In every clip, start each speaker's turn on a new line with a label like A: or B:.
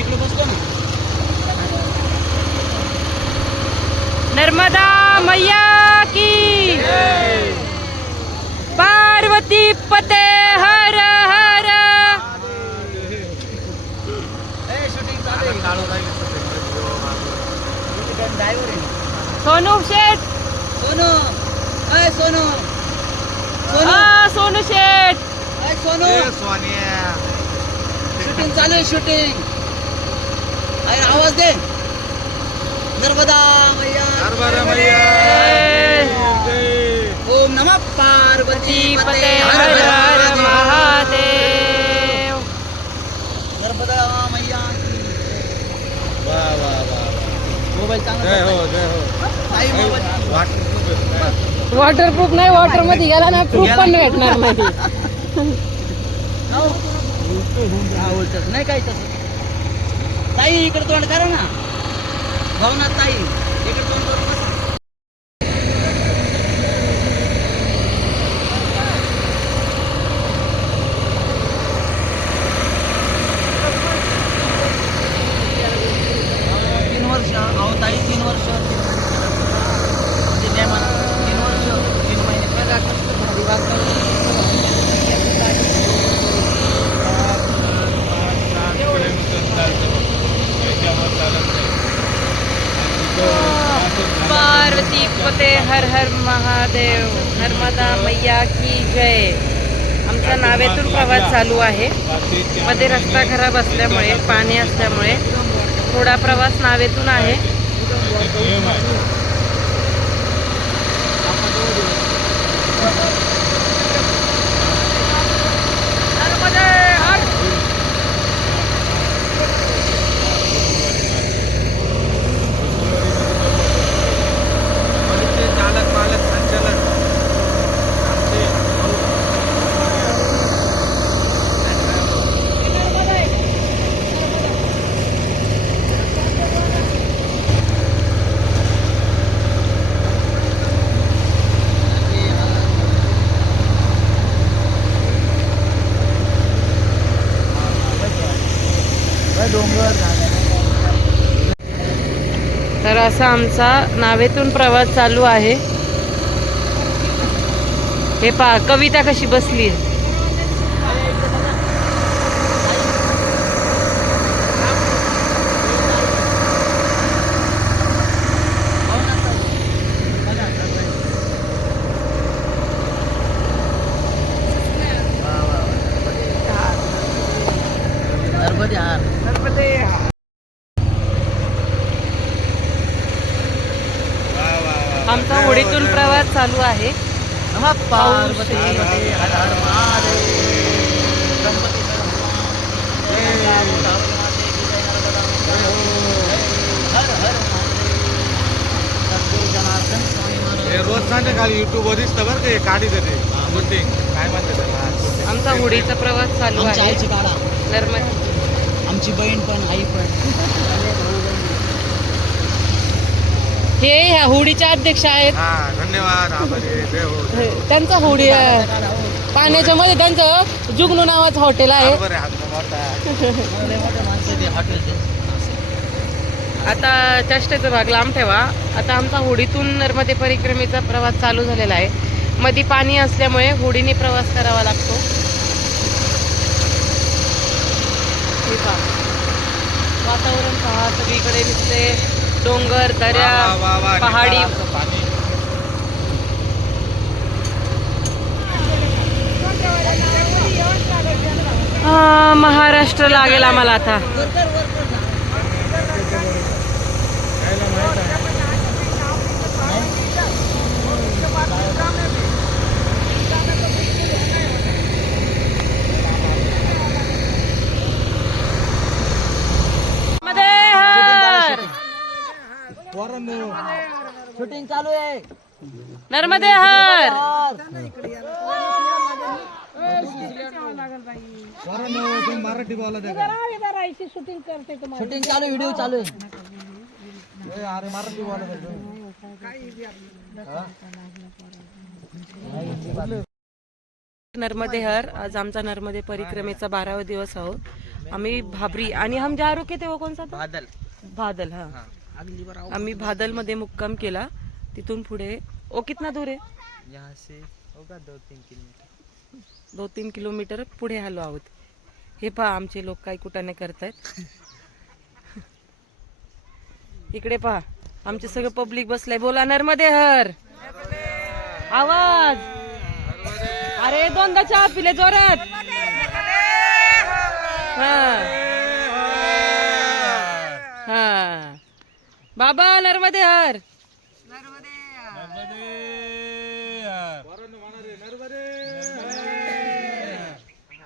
A: इकडे बसतो ना.
B: नर्मदा मैया की। पार्वती पते हर हर। सोनू शेठ।
A: सोनू अय सोनू। सोनू।
B: सोनू शेठ।
A: अय सोनू। शूटिंग चालू आहे शूटिंग। अरे आवाज दे. नर्मदा मैया. ओम नमः पार्वती
B: पते. हर हर महादेव.
A: नर्मदा मैया मोबाईल चांगला आई मोबाईल
B: वॉटरप्रूफ नाही वॉटरमध्ये गेला ना प्रूफ पण भेटणार नाही.
A: नाही काही तसं. ताई इकडे तोंड करा ना. भावनाथ ताई इकडे तोंड करून बसा. तीन वर्ष अहो ताई तीन वर्ष ते नाही म्हणा. तीन वर्ष तीन महिने बघा कसं भारी वातावरण.
B: ती पते हर हर महादेव नर्मदा मैया की जय. आमचा नावेतून प्रवास चालू आहे. मध्ये रस्ता खराब असल्यामुळे पाणी असल्यामुळे थोडा प्रवास नावेतून आहे नर्मदे हर
C: चालक मालक संचालक आमचे
B: तर असा आमचा नावेतून प्रवास चालू आहे. हे पहा कविता कशी बसली
A: नर्मदे हार
B: आमचा होडीतून प्रवास चालू आहे
A: नमः पार्वती
B: पाऊस
A: पते हर हर महादेव गणपती हर हर महादेव सद्गुरु जनार्दन स्वामी महाराज
C: हे रोज संध्याकाळी युट्यूब वर दिसतं बरं का हे काढी देते काय म्हणते त्याला.
B: आमचा होडीचा प्रवास चालू
A: आमच्या
B: आहे.
A: आईची काढा
B: नर्मदा.
A: आमची बहीण पण आई पण.
B: हे ह्या होडीचे अध्यक्ष आहेत.
C: हा धन्यवाद आभारी आहे. जय हो जय हो.
B: त्यांचा होडी अं, पाण्याच्या मध्ये त्यांचं जुगनू नावाचं हॉटेल आहे.
C: बरोबर आहे मोठा
B: आता चष्टेचा भाग लांब ठेवा. आता आमचा होडीतून नर्मदे परिक्रमेचा प्रवास चालू झालेला आहे. मध्ये पाणी असल्यामुळे होडीने प्रवास करावा लागतो. हे पहा. वातावरण पहा सगळीकडे नुसते डोंगर
C: वा, वा, वा,
B: दऱ्या
C: वा.
B: पहाडी.
C: पाणी
B: हा, महाराष्ट्र लागेल आम्हाला आता.
A: शूटिंग चालू आहे
B: नर्मदे हर
C: मराठी बोला त्या
A: शूटिंग चालू व्हिडिओ चालू आहे.
C: अरे मराठी बोला
B: नर्मदे हर आज आमचा नर्मदे परिक्रमेचा बारावा दिवस आहोत. आम्ही भाबरी आणि हम जा रुके थे वो कौन सा था
A: बादल
B: भादल हा.
A: अगली बार आओ
B: आम्ही भादलमध्ये मुक्काम केला. तिथून पुढे ओ कितना दूर आहे?
A: यहाँ से होगा दो तीन किलोमीटर.
B: दो तीन किलोमीटर पुढे आलो आहोत. हे पहा आमचे लोक काही कुटाने करतायत. इकडे पहा आमचे सगळं पब्लिक बसलंय. बोला नर्मदे हर आवाज. अरे दोनदा चहा पिले जोरात. हा. हा. बाबा नर्मदे हर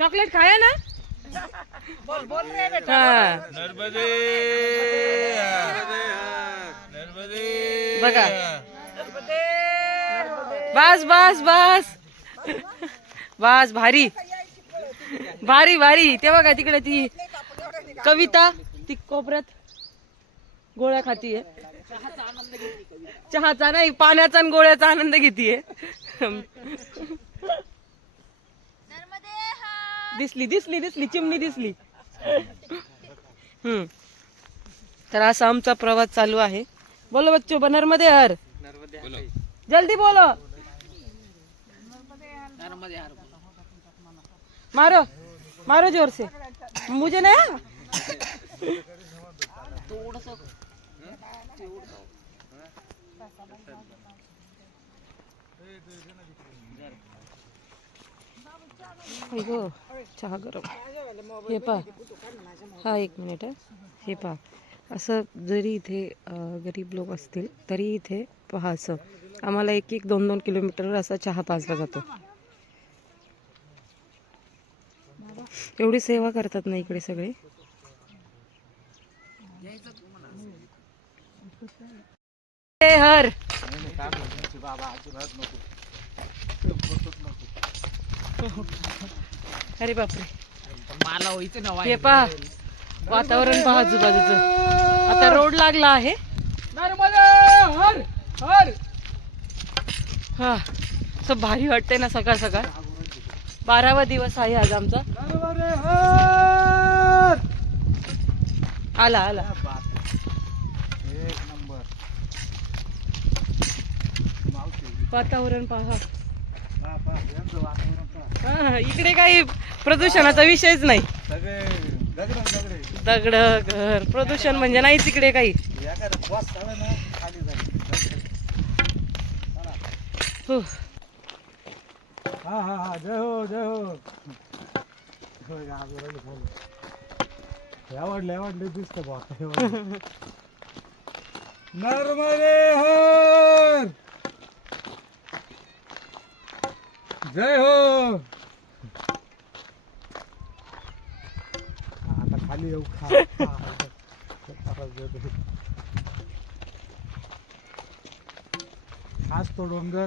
B: चॉकलेट खाया ना? हा. बघा. बस बस बस. बस भारी. भारी भारी. ते बघा तिकडे ती कविता ती कोपऱ्यात गोळ्या खातीये. चहाचा नाही पाण्याचा आणि गोळ्याचा आनंद घेतीये. दिसली दिसली दिसली चिमणी दिसली. हम्म. तर असा आमचा प्रवास चालू आहे. बोलो बच्चो बनरमध्ये हर. जल्दी बोलो. मारो मारो जोर से मुझे नहीं आया। आई गो चहा गरम. हे पा. हा एक मिनिट हे. पा. असं जरी इथे गरीब लोक असतील तरी इथे पहा असं. आम्हाला एक एक दोन दोन किलोमीटरवर असा चहा पाजला जातो. एवढी सेवा करतात ना इकडे सगळे? हर. अरे बापरे.
A: ना
B: हे पहा वातावरण पहा आजूबाजूचं. आता रोड लागला आहे. हा असं भारी वाटतंय ना सकाळ सकाळ. बारावा दिवस आहे आज आमचा. आला आला.
C: एक नंबर.
B: वातावरण पहा,
C: पहा, यांचं वातावरण पहा.
B: हा, इकडे काही प्रदूषणाचा विषयच नाही.
C: सगळे दगड दगडे.
B: दगड घर प्रदूषण म्हणजे नाहीच इकडे काही.
C: एखादा बस ना खाली जाईल.
B: हो.
C: हा हा हा जय हो जय हो. होय, आज. आवडले आवडले दिसतं बा नर्मदे हर! जय हो. आता खाली येऊ. खा. हाच तो डोंगर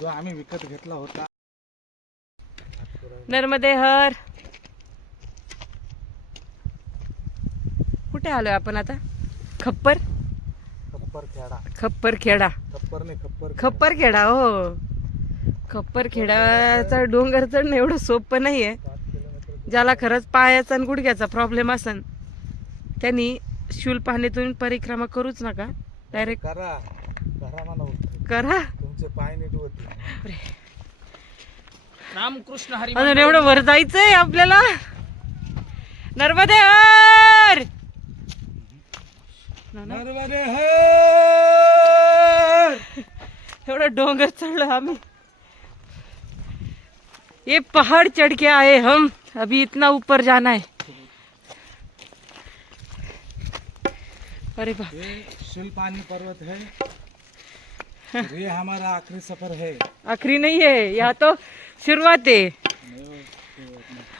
C: जो आम्ही विकत घेतला होता.
B: नर्मदे हर. कुठे आलोय आपण आता? खप्पर?
C: खप्पर खेडा.
B: खप्पर खेडा.
C: खप्पर नाही खप्पर
B: खप्पर खेडा हो. खप्पर खेडाचा डोंगर चढणं एवढं सोपं नाहीये. ज्याला खरंच पायाचा आणि गुडघ्याचा प्रॉब्लेम असन त्यांनी शूलपाण्यातून परिक्रमा करूच नका. डायरेक्ट
C: करा. करा तुमचे पाय नीट होते
A: रामकृष्ण हरी
B: अजून एवढं वर जायचंय आपल्याला? नर्मदे हर.
C: नर्मदे हर
B: एवढं डोंगर चढ़ हमें ये पहाड़ चढ़ के आए हम। अभी इतना ऊपर जाना है। अरे बाप।
C: पर्वत है। ये हमारा आखिरी सफर है।
B: आखरी नहीं है यहाँ तो शुरुआत आहे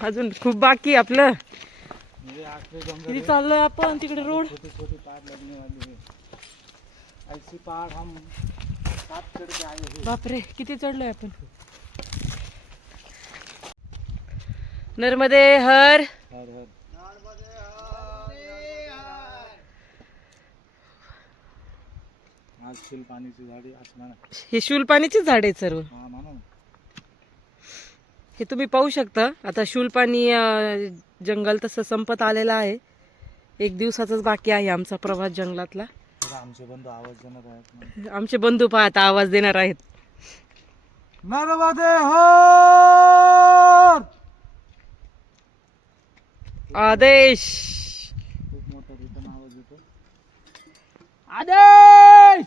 B: अजून खूप बाकी आपलं। किती चाललोय आपण तिकडे रोड।
C: छोटी छोटी पहाड़ लगने वाली है। ऐसी पहाड़ हम हैं।
B: बापरे किती चढलोय आपण? नर्मदे हर। हे शूलपाणीची झाड आहेत सर्व.
C: हा
B: तुम्ही पाहू शकता. आता शूलपाणी जंगल तसं संपत आलेलं आहे. एक दिवसाचाच बाकी आहे आमचा प्रवास जंगलातला.
C: आमचे बंधू आवाज देणार आहेत
B: आमचे बंधू पाहता आवाज देणार आहेत.
C: नर्मदे हर!
B: आदेश.
C: खूप मोठा रिटर्न आवाज येतो
A: आदेश!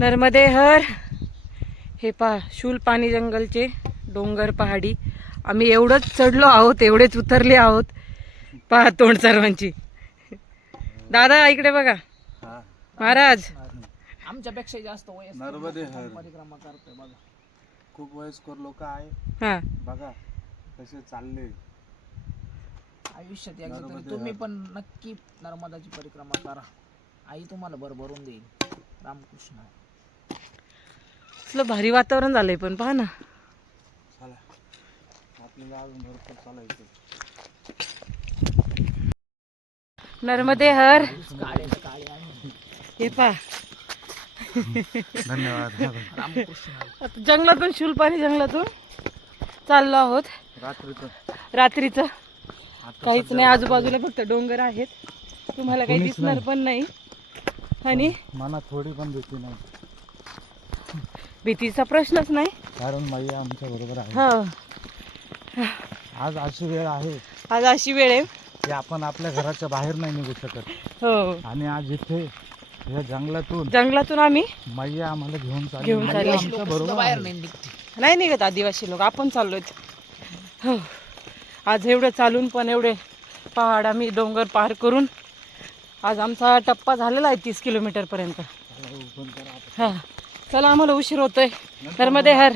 B: नर्मदे हर हे पा शूल पाणी जंगलचे डोंगर पहाडी. आम्ही एवढंच चढलो आहोत एवढेच उतरले आहोत. पहा तोंड सर्वांची. दादा इकडे बघा.
C: हा.
B: महाराज.
A: आमच्यापेक्षा जास्त वय
C: नर्मदे हर
A: परिक्रमा करतोय बघा.
C: खूप वयस्कर लोक आहे.
B: हा.
C: बघा. कसे चालले?
A: आयुष्यात एकदा
C: नर्मदे
A: तरी तुम्ही. पण नक्की नर्मदाची परिक्रमा करा. आई तुम्हाला भरभरून देईल रामकृष्ण.
B: असलं भारी वातावरण झालंय पण पहा ना.
C: चला. आपल्याला अजून भरपूर चालायचं
B: नर्मदे हर. हे पहा
C: धन्यवाद.
B: आता जंगलातून शूलपाणी जंगलातून चाललो आहोत.
C: रात्रीचं.
B: काहीच नाही आजूबाजूला फक्त डोंगर आहेत. तुम्हाला काही दिसणार. पण नाही. आणि?
C: मनात थोडी पण भीती नाही.
B: भीतीचा प्रश्नच नाही.
C: कारण मैया आमच्या बरोबर आहे.
B: हा.
C: आज अशी वेळ आहे
B: आज अशी वेळ आहे.
C: की आपण आपल्या घराच्या बाहेर नाही निघू शकत.
B: हो.
C: आणि आज इथे या जंगलातून
B: जंगलातून आम्ही
C: मैया आम्हाला घेऊन चालली.
B: घेऊन चालली.
C: बरोबर
A: बाहेर
C: आहे.
A: नाही निघते.
B: नाही निघत आदिवासी लोक आपण चाललोय. हो. आज एवढं चालून पण एवढे पहाड आम्ही डोंगर पार करून आज आमचा टप्पा झालेला आहे तीस किलोमीटर पर्यंत हा चला आम्हाला उशीर होतोय. नर्मदे हर